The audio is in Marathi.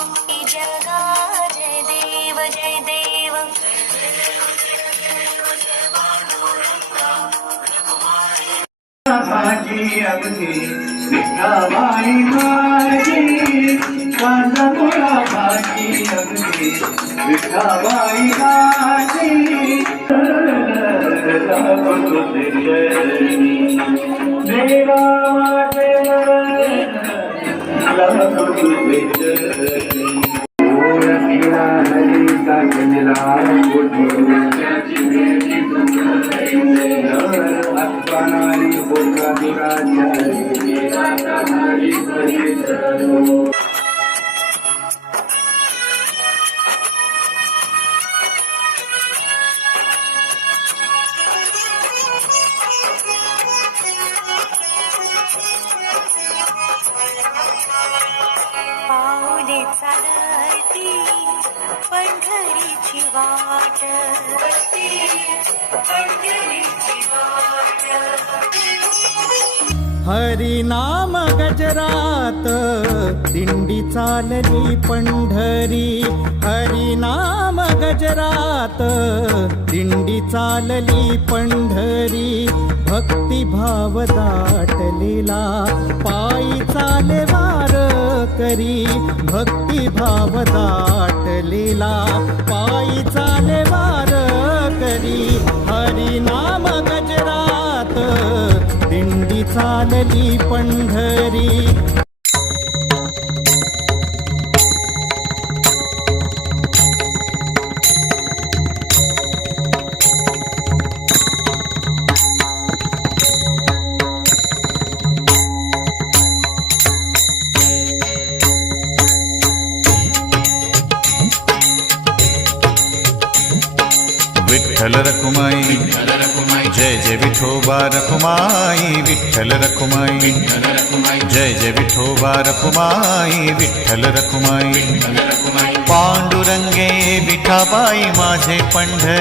जगा जय देव जय देव माझी अगदी विठाबाई माझी कांदापोळा माझी अगदी विठाबाई माझी देवा पाऊले चालती पंढरीची वाट हरिनाम गजरात दिंडी चालली पंढरी हरिनाम गजरात दिंडी चालली पंढरी भक्तिभाव दाटलेला पायी चाले वार करी भक्तिभाव दाटलेला पायी चाले वार करी हरिनाम गजरात दिंडी चालली पंढरी विठ्ठल रखुमाई जय जय विठोबा रखुमाई विठ्ठल रखुमाई जय जय विठोबा रखुमाई विठ्ठल रखुमाई पांडुरंगे विठाबाई माझे पंढरी